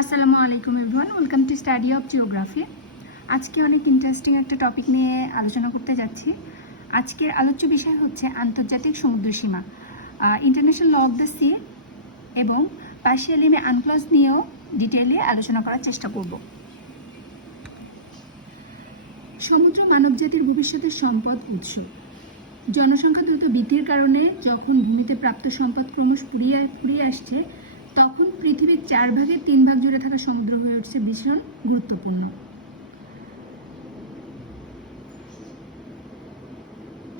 আসসালামু আলাইকুম everyone welcome to study of geography আজকে অনেক ইন্টারেস্টিং একটা টপিক নিয়ে আলোচনা করতে যাচ্ছি। আজকের আলোচ্য বিষয় হচ্ছে আন্তর্জাতিক সমুদ্র সীমা। International law of the sea এবং পার্শিয়াল এমে আনক্লজ নিয়েও ডিটেলে আলোচনা করার চেষ্টা করব। সমুদ্র মানবজাতির ভবিষ্যতের সম্পদ উৎস। জনসংখ্যা দ্রুত বৃদ্ধির কারণে যখন ভূমিতে প্রাপ্ত সম্পদ ক্রমশ ফুরিয়ে ফুরিয়ে আসছে তখন পৃথিবীর চার ভাগের তিন ভাগ জুড়ে থাকা সমুদ্র হয়ে উঠছে ভীষণ গুরুত্বপূর্ণ।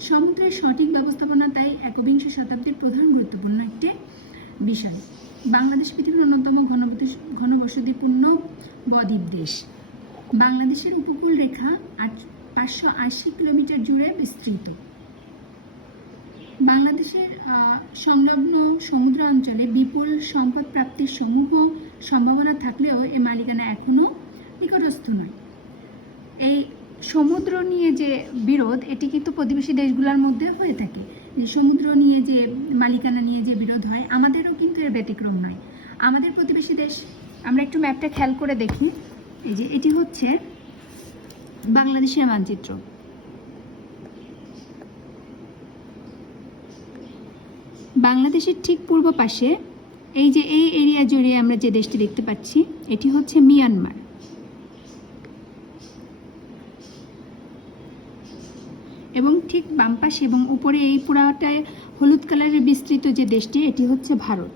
সমুদ্রের সঠিক ব্যবস্থাপনা তাই একবিংশ শতাব্দীর প্রধান গুরুত্বপূর্ণ একটি বিষয়। বাংলাদেশ পৃথিবীর অন্যতম ঘনবসতি ঘনবসতিপূর্ণ বদ্বীপ দেশ। বাংলাদেশের উপকূল রেখা পাঁচশো আশি কিলোমিটার জুড়ে বিস্তৃত। বাংলাদেশের সংলগ্ন সমুদ্র অঞ্চলে বিপুল সম্পদ প্রাপ্তির সমূহ সম্ভাবনা থাকলেও এ মালিকানা এখনও নিকটস্থ নয়। এই সমুদ্র নিয়ে যে বিরোধ, এটি কিন্তু প্রতিবেশী দেশগুলোর মধ্যে হয়ে থাকে। যে সমুদ্র নিয়ে যে মালিকানা নিয়ে যে বিরোধ হয়, আমাদেরও কিন্তু এর ব্যতিক্রম নয়। আমাদের প্রতিবেশী দেশ, আমরা একটু ম্যাপটা খেয়াল করে দেখি। এই যে এটি হচ্ছে বাংলাদেশের মানচিত্র। বাংলাদেশের ঠিক পূর্ব পাশে, এই যে এই এরিয়া জুড়ে আমরা যে দেশটি দেখতে পাচ্ছি, এটি হচ্ছে মিয়ানমার। এবং ঠিক বাম পাশে এবং উপরে এই পুরাটায় হলুদ কালারের বিস্তৃত যে দেশটি, এটি হচ্ছে ভারত।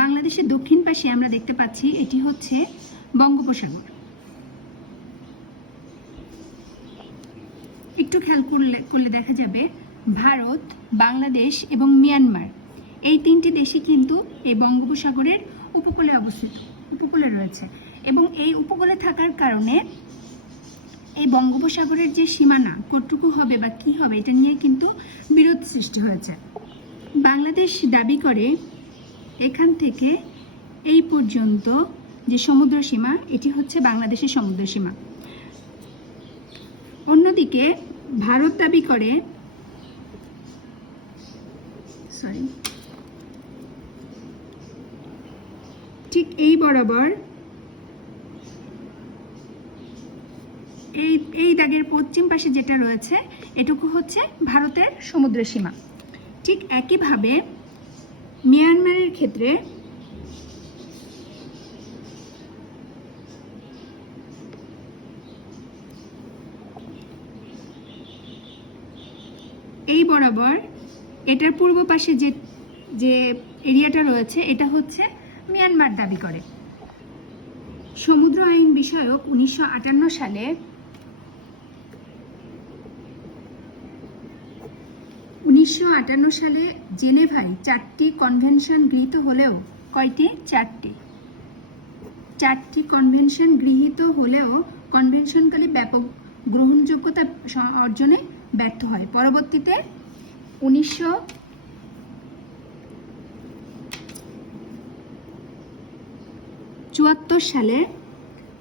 বাংলাদেশের দক্ষিণ পাশে আমরা দেখতে পাচ্ছি, এটি হচ্ছে বঙ্গোপসাগর একটু খেয়াল করলে করলে দেখা যাবে ভারত, বাংলাদেশ এবং মিয়ানমার। এই তিনটি দেশই কিন্তু এই বঙ্গোপসাগরের উপকূলে অবস্থিত, উপকূলে রয়েছে। এবং এই উপকূলে থাকার কারণে এই বঙ্গোপসাগরের যে সীমানা, কতটুকু হবে বা কি হবে, এটা নিয়ে কিন্তু বিরোধ সৃষ্টি হয়েছে। বাংলাদেশ দাবি করে, এখান থেকে এই পর্যন্ত যে সমুদ্র সীমা, এটি হচ্ছে বাংলাদেশের সমুদ্র সীমা। অন্যদিকে ভারত দাবি করে সরি ঠিক এই বরাবর, এই এই দাগের পশ্চিম পাশে যেটা রয়েছে, এটুকু হচ্ছে ভারতের সমুদ্র সীমা। ঠিক একইভাবে, মিয়ানমারের ক্ষেত্রে এই বরাবর, এটার পূর্ব পাশে যে যে এরিয়াটা রয়েছে, এটা হচ্ছে মিয়ানমার দাবি করে। সমুদ্র আইন বিষয়ক উনিশশো আটান্ন সালে উনিশশো আটান্ন সালে জেনেভায় চারটি কনভেনশন গৃহীত হলেও, কয়টি? চারটি। চারটি কনভেনশন গৃহীত হলেও, কনভেনশনকালী ব্যাপক গ্রহণযোগ্যতা অর্জনে ব্যর্থ হয়। পরবর্তীতে উনিশশো চুয়াত্তর সালে,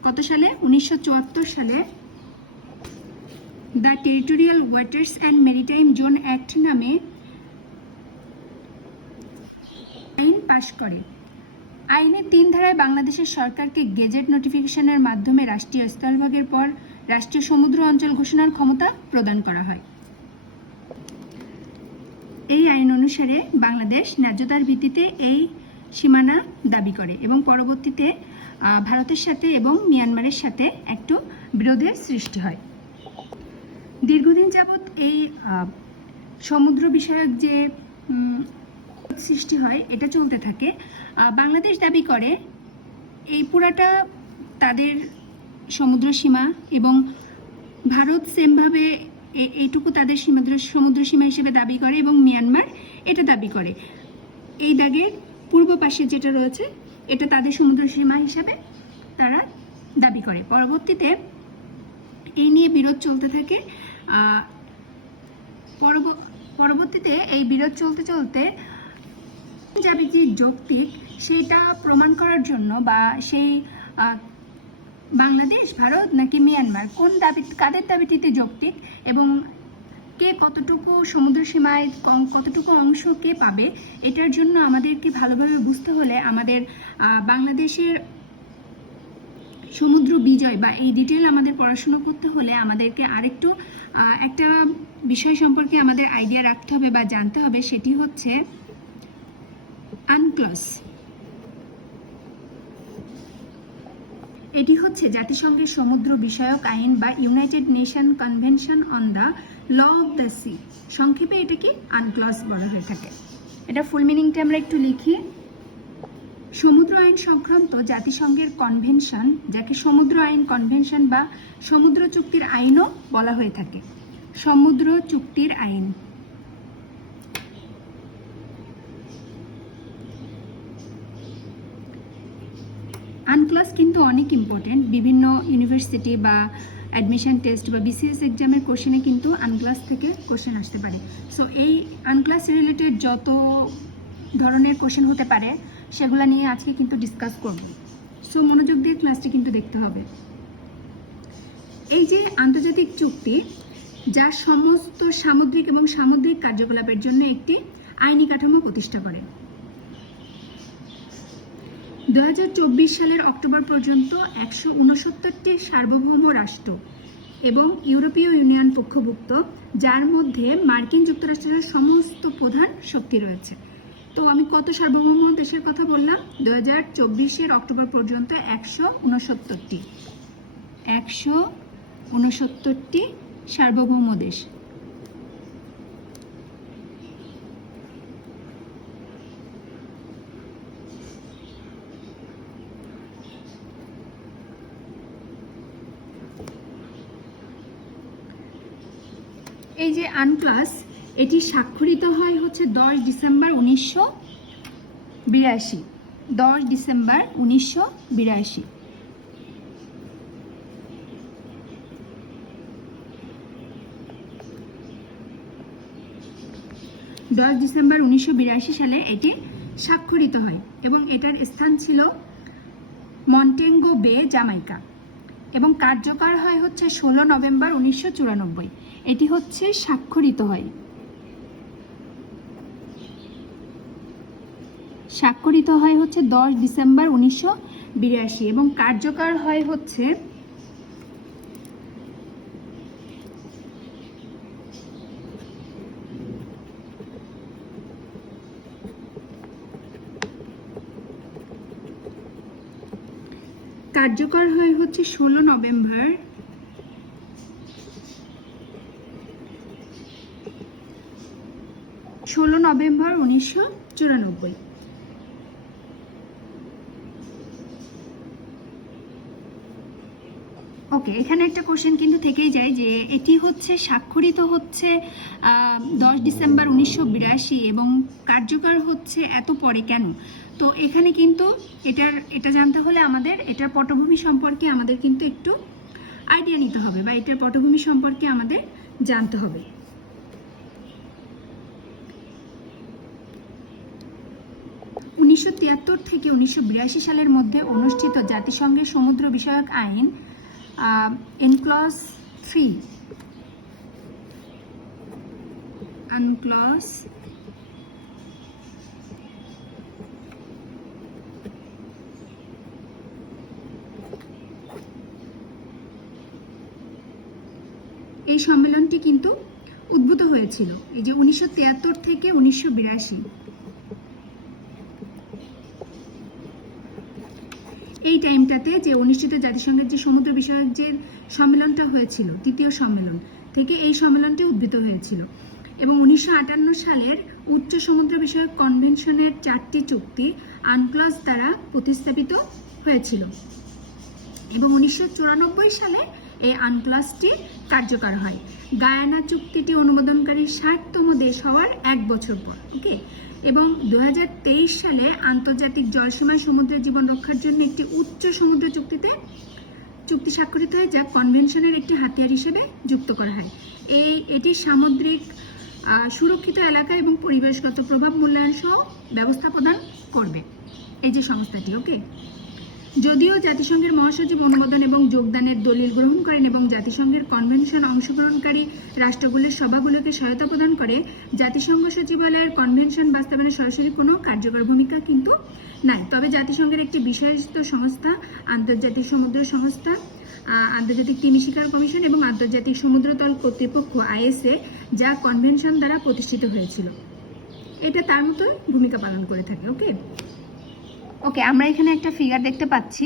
কত সালে? উনিশশো চুয়াত্তর সালে the territorial waters and maritime zone act নামে আইন পাশ করে। আইনের তিন ধারায় বাংলাদেশের সরকারকে গেজেট নোটিফিকেশনের মাধ্যমে রাষ্ট্রীয় স্থলভাগের পর রাষ্ট্রীয় সমুদ্র অঞ্চল ঘোষণার ক্ষমতা প্রদান করা হয়। এই আইন অনুসারে বাংলাদেশ ন্যায্যতার ভিত্তিতে এই সীমানা দাবি করে এবং পরবর্তীতে ভারতের সাথে এবং মিয়ানমারের সাথে একটু বিরোধের সৃষ্টি হয়। দীর্ঘদিন যাবৎ এই সমুদ্র বিষয়ক যে সৃষ্টি হয়, এটা চলতে থাকে। বাংলাদেশ দাবি করে এই পুরাটা তাদের সমুদ্র সীমা এবং ভারত সেমভাবে এইটুকু তাদের সমুদ্র সমুদ্র সীমা হিসেবে দাবি করে এবং মিয়ানমার এটা দাবি করে। এই দাগের পূর্ব পাশে যেটা রয়েছে, এটা তাদের সমুদ্র সীমা হিসাবে তারা দাবি করে। পরবর্তীতে এই নিয়ে বিরোধ চলতে থাকে পরবর্তীতে এই বিরোধ চলতে চলতে যাবে যে যৌক্তিক, সেটা প্রমাণ করার জন্য বা সেই বাংলাদেশ, ভারত নাকি মিয়ানমার? কোন দাবি, কাদের দাবিটিতে যৌক্তিক? এবং কে কতটুকু সমুদ্র সীমায় কতটুকু অংশ কে পাবে? এটার জন্য আমাদেরকে ভালোভাবে বুঝতে হলে আমাদের বাংলাদেশের সমুদ্র বিজয় বা এই ডিটেল আমাদের পড়াশুনো করতে হলে আমাদেরকে আরেকটু একটা বিষয় সম্পর্কে আমাদের আইডিয়া রাখতে হবে বা জানতে হবে, সেটি হচ্ছে আনক্লস এটি হচ্ছে জাতিসংঘের সমুদ্র বিষয়ক আইন বা United nation convention on the law of the sea. সংক্ষেপে এটাকে আনক্লস বলা হয়ে থাকে। এটা ফুল মিনিংটা আমরা একটু লিখি। সমুদ্র আইন সংক্রান্ত জাতিসংঘের কনভেনশন, যাকে সমুদ্র আইন কনভেনশন বা সমুদ্র চুক্তির আইনও বলা হয়ে থাকে। সমুদ্র চুক্তির আইন। আনক্লাস কিন্তু অনেক ইম্পর্টেন্ট বিভিন্ন ইউনিভার্সিটি বা অ্যাডমিশন টেস্ট বা বিসিএস এক্সামের কোশ্চেনে কিন্তু আনক্লাস থেকে কোশ্চেন আসতে পারে। সো এই আনক্লাস রিলেটেড যত ধরনের কোশ্চেন হতে পারে, সেগুলো নিয়ে আজকে কিন্তু ডিসকাস করব। সো মনোযোগ দিয়ে ক্লাসটি কিন্তু দেখতে হবে। এই যে আন্তর্জাতিক চুক্তি, যা সমস্ত সামুদ্রিক এবং সামুদ্রিক কার্যকলাপের জন্য একটি আইনি কাঠামো প্রতিষ্ঠা করে। দু হাজার চব্বিশ সালের অক্টোবর পর্যন্ত একশো উনসত্তরটি সার্বভৌম রাষ্ট্র এবং ইউরোপীয় ইউনিয়ন পক্ষভুক্ত, যার মধ্যে মার্কিন যুক্তরাষ্ট্রের সমস্ত প্রধান শক্তি রয়েছে। তো আমি কত সার্বভৌম দেশের কথা বললাম? দু হাজার চব্বিশের অক্টোবর পর্যন্ত একশো উনসত্তরটি একশো উনসত্তরটি সার্বভৌম দেশ। এই যে আনক্লাস এটি স্বাক্ষরিত হয় হচ্ছে দশ ডিসেম্বর উনিশশো বিরাশি। দশ ডিসেম্বর উনিশশো বিরাশি। দশ ডিসেম্বর উনিশশো বিরাশি সালে এটি স্বাক্ষরিত হয় এবং এটার স্থান ছিল মন্টেঙ্গো বে, জামাইকা। এবং কার্যকর হয় হচ্ছে ষোলো নভেম্বর উনিশশো চুরানব্বই। এটি হচ্ছে স্বাক্ষরিত হয়। স্বাক্ষরিত হয় হচ্ছে দশ ডিসেম্বর উনিশশো বিরাশি এবং কার্যকর হয় হচ্ছে কার্যকর হয় হচ্ছে ষোলো নভেম্বর। ষোলো নভেম্বর উনিশশো চুরানব্বই। ওকে এখানে একটা কোশ্চেন কিন্তু থেকেই যায় যে এটি হচ্ছে, স্বাক্ষরিত হচ্ছে দশ ডিসেম্বর উনিশশো বিরাশি এবং কার্যকর হচ্ছে এত পরে কেন? তো এখানে কিন্তু এটার, এটা জানতে হলে আমাদের, এটার পটভূমি সম্পর্কে আমাদের কিন্তু একটু আইডিয়া নিতে হবে বা এটার পটভূমি সম্পর্কে আমাদের জানতে হবে। উনিশশো তিয়াত্তর থেকে উনিশশো বিরাশি সালের মধ্যে অনুষ্ঠিত জাতিসংঘের সমুদ্র বিষয়ক আইন এনক্লস থ্রি আনক্লস। এই সম্মেলনটি কিন্তু উদ্ভূত হয়েছিল, এই যে উনিশশো তিয়াত্তর থেকে উনিশশো বিরাশি। এই টাইমটাতে যে অনুষ্ঠিত জাতিসংঘের যে সমুদ্র বিষয়ক যে সম্মেলনটা হয়েছিল তৃতীয় সম্মেলন, থেকে এই সম্মেলনটি উদ্ভূত হয়েছিল। এবং উনিশশো আটান্ন সালের উচ্চ সমুদ্র বিষয়ক কনভেনশনের চারটি চুক্তি আনক্লস দ্বারা প্রতিস্থাপিত হয়েছিল এবং উনিশশো চুরানব্বই সালে এই আনক্লাসটি কার্যকর হয়। গায়ানা চুক্তিটি অনুমোদনকারী ষাটতম দেশ হওয়ার এক বছর পর, ওকে? এবং দু হাজার তেইশ সালে আন্তর্জাতিক জলসীমায় সমুদ্রের জীবন রক্ষার জন্য একটি উচ্চ সমুদ্র চুক্তিতে চুক্তি স্বাক্ষরিত হয়, যা কনভেনশনের একটি হাতিয়ার হিসেবে যুক্ত করা হয়। এই, এটি সামুদ্রিক সুরক্ষিত এলাকা এবং পরিবেশগত প্রভাব মূল্যায়ন সহ ব্যবস্থা প্রদান করবে। এই যে সংস্থাটি ওকে যদিও জাতিসংঘের মহাসচিব অনুমোদন এবং যোগদানের দলিল গ্রহণ করেন এবং জাতিসংঘের কনভেনশন অংশগ্রহণকারী রাষ্ট্রগুলির সভাগুলোকে সহায়তা প্রদান করে, জাতিসংঘ সচিবালয়ের কনভেনশন বাস্তবায়নে সরাসরি কোনো কার্যকর ভূমিকা কিন্তু নাই। তবে জাতিসংঘের একটি বিষয়স্ত সংস্থা, আন্তর্জাতিক সমুদ্র সংস্থা আন্তর্জাতিক তিমি শিকার কমিশন এবং আন্তর্জাতিক সমুদ্রতল কর্তৃপক্ষ আইএসএ, যা কনভেনশন দ্বারা প্রতিষ্ঠিত হয়েছিল। এটা তার মতো ভূমিকা পালন করে থাকে, ওকে? ওকে আমরা এখানে একটা ফিগার দেখতে পাচ্ছি।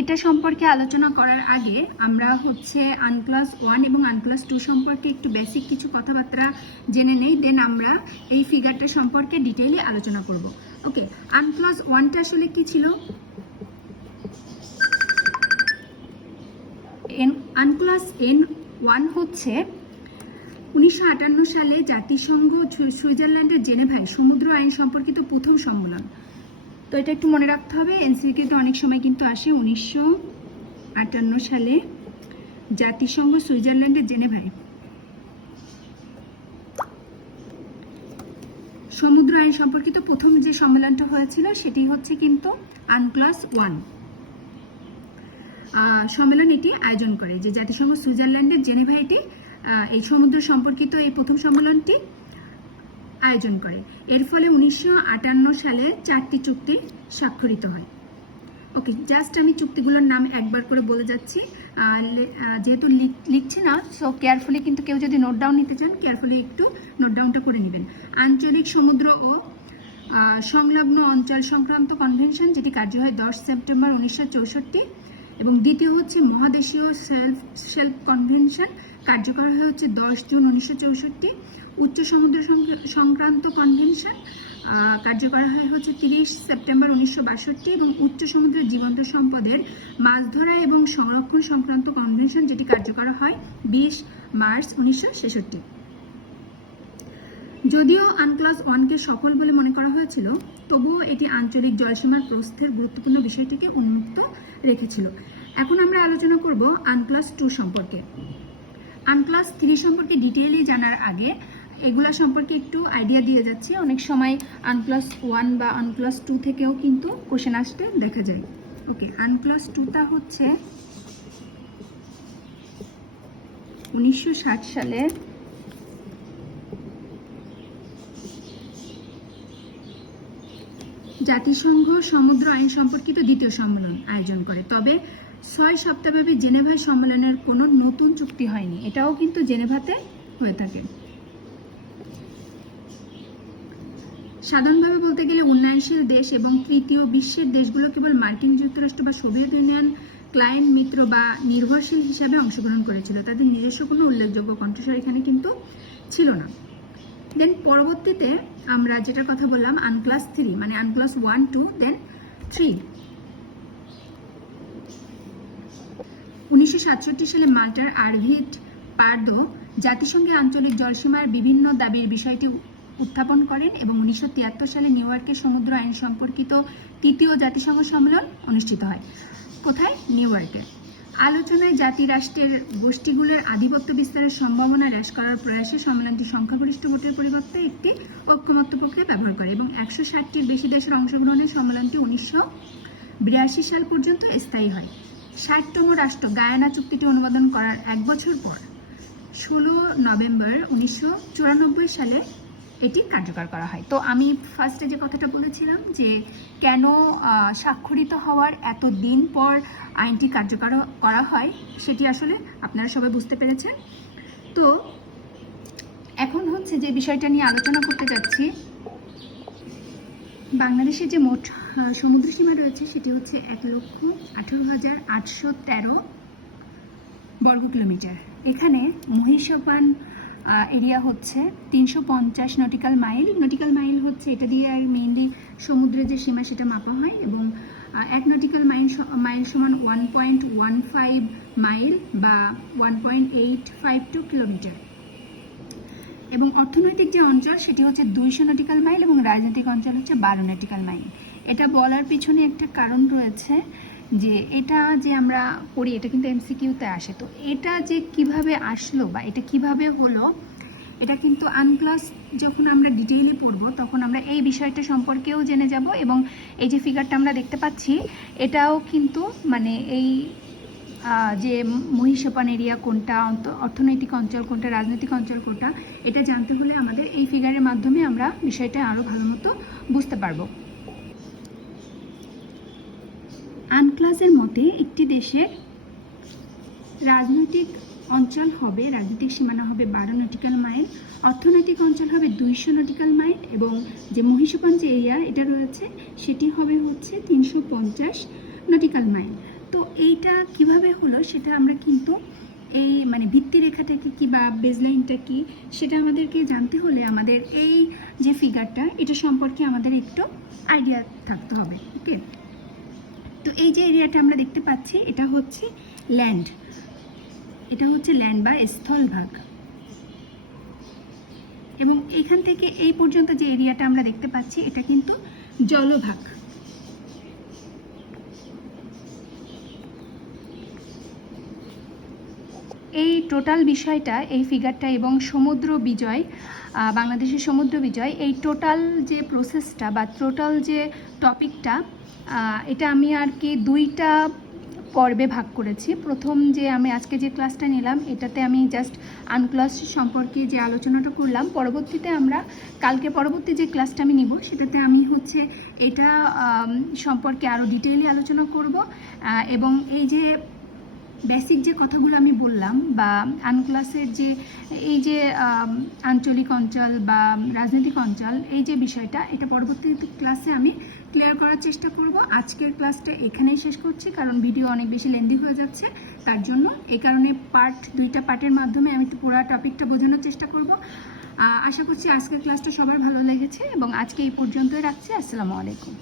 এটা সম্পর্কে আলোচনা করার আগে আমরা হচ্ছে আনক্লাস ওয়ান এবং আনক্লাস টু সম্পর্কে একটু বেসিক কিছু কথাবার্তা জেনে নেই দেন আমরা এই ফিগারটা সম্পর্কে ডিটেইলে আলোচনা করব। ওকে আনক্লাস ওয়ানটা আসলে কি ছিল? এন আনক্লাস এন ওয়ান হচ্ছে উনিশশো আটান্ন সালে জাতিসংঘ সুইজারল্যান্ডের জেনেভায় সমুদ্র আইন সম্পর্কিত প্রথম সম্মেলন। তো এটা একটু মনে রাখতে হবে এনসিকিউতে অনেক সময় কিন্তু আসে উনিশশো আটান্ন সালে জাতিসংঘ সুইজারল্যান্ডের জেনেভায়। সমুদ্র আইন সম্পর্কিত প্রথম যে সম্মেলনটা হয়েছিল, সেটি হচ্ছে কিন্তু আনক্লাস ওয়ান। সম্মেলন এটি আয়োজন করে যে জাতিসংঘ সুইজারল্যান্ডের জেনেভা এটি এই সমুদ্র সম্পর্কিত এই প্রথম সম্মেলনটি আয়োজন করে। এর ফলে উনিশশো আটান্ন সালে চারটি চুক্তি স্বাক্ষরিত হয়। ওকে জাস্ট আমি চুক্তিগুলোর নাম একবার করে বলে যাচ্ছি। যেহেতু লিখ- লিখছি না সো কেয়ারফুলি কিন্তু কেউ যদি নোট ডাউন নিতে চান কেয়ারফুলি একটু নোট ডাউনটা করে নেবেন। আঞ্চলিক সমুদ্র ও সংলগ্ন অঞ্চল সংক্রান্ত কনভেনশন যেটি কার্য হয় দশ সেপ্টেম্বর উনিশশো চৌষট্টি, এবং দ্বিতীয় হচ্ছে মহাদেশীয় সেলফ সেলফ কনভেনশন কার্যকর হয়ে হচ্ছে দশ জুন উনিশশো চৌষট্টি। উচ্চ সমুদ্র সংক্রান্ত কনভেনশন কার্যকর হয় হচ্ছে তিরিশ সেপ্টেম্বর উনিশশো বাষট্টি এবং উচ্চ সমুদ্রের জীবন্ত সম্পদের মাছ ধরা এবং সংরক্ষণ সংক্রান্ত কনভেনশন যেটি কার্যকর হয় বিশ মার্চ উনিশশো ছেষট্টি। যদিও আনক্লাস ওয়ানকে সফল বলে মনে করা হয়েছিল, তবুও এটি আঞ্চলিক জলসীমার প্রস্থের গুরুত্বপূর্ণ বিষয়টিকে উন্মুক্ত রেখেছিল। এখন আমরা আলোচনা করব আনক্লাস টু সম্পর্কে। আনক্লাস থ্রি সম্পর্কে ডিটেইলি জানার আগে এগুলা সম্পর্কে একটু আইডিয়া দিয়ে যাচ্ছি। অনেক সময় আনক্লাস ওয়ান বা আনক্লাস টু থেকেও কিন্তু কোশ্চেন আসতে দেখা যায়। ওকে আনক্লাস টুটা হচ্ছে উনিশশো ষাট সালে জাতিসংঘ সমুদ্র আইন সম্পর্কিত দ্বিতীয় সম্মেলন আয়োজন করে। তবে ছয় সপ্তাহব্যাপী জেনেভায় সম্মেলনের কোনো নতুন চুক্তি হয়নি। এটাও কিন্তু জেনেভাতে হয়ে থাকে। সাধারণভাবে বলতে গেলে উন্নয়নশীল দেশ এবং তৃতীয় বিশ্বের দেশগুলো কেবল মার্কিন যুক্তরাষ্ট্র বা সোভিয়েত ইউনিয়ন ক্লায়েন্ট, মিত্র বা নির্ভরশীল হিসাবে অংশগ্রহণ করেছিল। তাদের নিজস্ব কোনো উল্লেখযোগ্য কণ্ঠস্বর এখানে কিন্তু ছিল না। দেন পরবর্তীতে আমরা যেটা কথা বললাম আনক্লাস থ্রি মানে UNCLOS one two then three উনিশশো সাতষট্টি সালে মাল্টার আরভিট পার্দো জাতিসংঘের আঞ্চলিক জলসীমার বিভিন্ন দাবির বিষয়টি উত্থাপন করেন এবং উনিশশো তিয়াত্তর সালে নিউ ইয়র্কের সমুদ্র আইন সম্পর্কিত তৃতীয় জাতিসংঘ সম্মেলন অনুষ্ঠিত হয়। কোথায়? নিউ ইয়র্কে। আলোচনায় জাতি রাষ্ট্রের গোষ্ঠীগুলোর আধিপত্য বিস্তারের সম্ভাবনা হ্রাস করার প্রয়াসে সম্মেলনটি সংখ্যাগরিষ্ঠ ভোটের পরিবর্তে একটি ঐক্যমত্য প্রক্রিয়া ব্যবহার করে এবং একশো ষাটটির বেশি দেশের অংশগ্রহণে সম্মেলনটি উনিশশো বিরাশি সাল পর্যন্ত স্থায়ী হয়। ষাটতম রাষ্ট্র গায়ানা চুক্তিটি অনুমোদন করার এক বছর পর। ষোলো নভেম্বর উনিশশো চুরানব্বই সালে এটি কার্যকর করা হয়। তো আমি ফার্স্টে যে কথাটা বলেছিলাম যে কেন স্বাক্ষরিত হওয়ার এত দিন পর আইনটি কার্যকর করা হয়, সেটি আসলে আপনারা সবাই বুঝতে পেরেছেন। তো এখন হচ্ছে যে বিষয়টা নিয়ে আলোচনা করতে যাচ্ছি, বাংলাদেশে যে মোট সমুদ্র সীমা রয়েছে সেটি হচ্ছে এক লক্ষ আঠারো হাজার আটশো তেরো বর্গ কিলোমিটার। এখানে মহিষাপান এরিয়া হচ্ছে তিনশো পঞ্চাশ নটিক্যাল মাইল নটিক্যাল মাইল হচ্ছে এটা দিয়ে আর মেইনলি সমুদ্রের যে সীমা সেটা মাপা হয় এবং এক নটিক্যাল মাইল মাইল সমান one point one five mile বা one point eight five two kilometre এবং অর্থনৈতিক যে অঞ্চল সেটি হচ্ছে দুইশো নটিক্যাল মাইল এবং রাজনৈতিক অঞ্চল হচ্ছে বারো নটিক্যাল মাইল এটা বলার পিছনে একটা কারণ রয়েছে যে এটা যে আমরা পড়ি এটা কিন্তু এমসিকিউতে আসে। তো এটা যে কীভাবে আসলো বা এটা কীভাবে হলো, এটা কিন্তু আনক্লাস যখন আমরা ডিটেইলে পড়ব, তখন আমরা এই বিষয়টা সম্পর্কেও জেনে যাব এবং এই যে ফিগারটা আমরা দেখতে পাচ্ছি, এটাও কিন্তু মানে এই যে মহিষাপান এরিয়া কোনটা অর্থনৈতিক অঞ্চল কোনটা, রাজনৈতিক অঞ্চল কোনটা, এটা জানতে হলে আমাদের এই ফিগারের মাধ্যমে আমরা বিষয়টা আরও ভালো মতো বুঝতে পারব। আনক্লাসের মতে একটি দেশের রাজনৈতিক অঞ্চল হবে, রাজনৈতিক সীমানা হবে বারো নটিক্যাল মাইল, অর্থনৈতিক অঞ্চল হবে দুইশো নটিক্যাল মাইল এবং যে মহিষাপান যে এরিয়া এটা রয়েছে সেটি হবে হচ্ছে তিনশো পঞ্চাশ নটিক্যাল মাইল। তো এইটা কীভাবে হলো সেটা আমরা কিন্তু এই মানে ভিত্তি রেখাটা কি কি বা বেজলাইনটা কি সেটা আমাদেরকে জানতে হলে আমাদের এই যে ফিগারটা এটা সম্পর্কে আমাদের একটু আইডিয়া থাকতে হবে ওকে তো এই যে এরিয়াটা আমরা দেখতে পাচ্ছি, এটা হচ্ছে ল্যান্ড এটা হচ্ছে ল্যান্ড বা স্থলভাগ। এবং এখান থেকে এই পর্যন্ত যে এরিয়াটা আমরা দেখতে পাচ্ছি, এটা কিন্তু জলভাগ। এই টোটাল বিষয়টা, এই ফিগারটা এবং সমুদ্র বিজয় বাংলাদেশের সমুদ্র বিজয়, এই টোটাল যে প্রসেসটা বা টোটাল যে টপিকটা এটা আমি আর কি দুইটা পর্বে ভাগ করেছি। প্রথম যে আমি আজকে যে ক্লাসটা নিলাম, এটাতে আমি জাস্ট আনক্লাস সম্পর্কে যে আলোচনাটা করলাম, পরবর্তীতে আমরা কালকে পরবর্তী যে ক্লাসটা আমি নিব, সেটাতে আমি হচ্ছে এটা সম্পর্কে আরও ডিটেইলি আলোচনা করব। এবং এই যে বেসিক যে কথাগুলো আমি বললাম বা আনক্লাসের যে, এই যে আঞ্চলিক অঞ্চল বা রাজনৈতিক অঞ্চল, এই যে বিষয়টা, এটা পরবর্তী ক্লাসে আমি ক্লিয়ার করার চেষ্টা করব। আজকের ক্লাসটা এখানেই শেষ করছি, কারণ ভিডিও অনেক বেশি লেন্দি হয়ে যাচ্ছে। তার জন্য এই কারণে পার্ট দুইটা পার্টের মাধ্যমে আমি পুরো টপিকটা বোঝানোর চেষ্টা করব। আশা করছি আজকের ক্লাসটা সবার ভালো লেগেছে এবং আজকে এই পর্যন্তই রাখছি। আসসালামু আলাইকুম।